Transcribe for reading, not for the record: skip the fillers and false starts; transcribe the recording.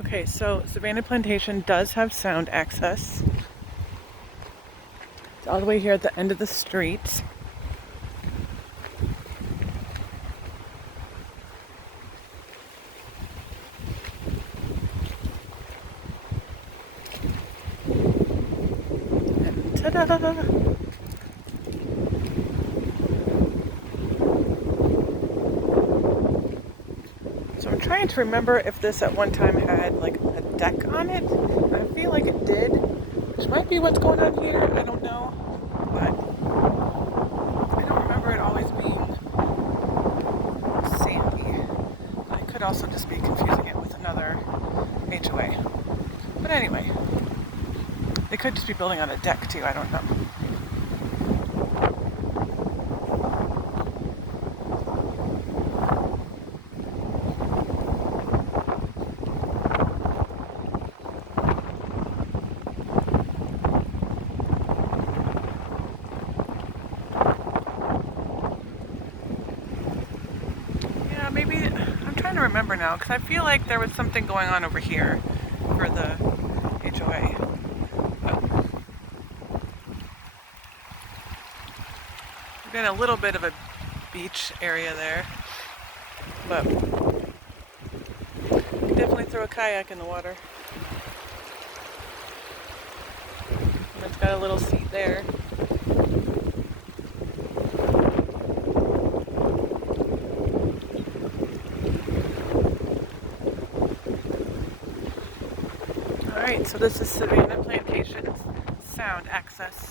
Okay, so Savannah Plantation does have sound access. It's all the way here at the end of the street. And ta-da! So I'm trying to remember if this at one time had like a deck on it. I feel like it did, which might be what's going on here. I don't know, but I don't remember it always being sandy. I could also just be confusing it with another HOA. But anyway, they could just be building on a deck too. I don't know. Yeah, maybe I'm trying to remember now because I feel like there was something going on over here for the HOA. We've got a little bit of a beach area there, but you can definitely throw a kayak in the water. And it's got a little seat there. Alright, so this is Savannah Plantation's sound access.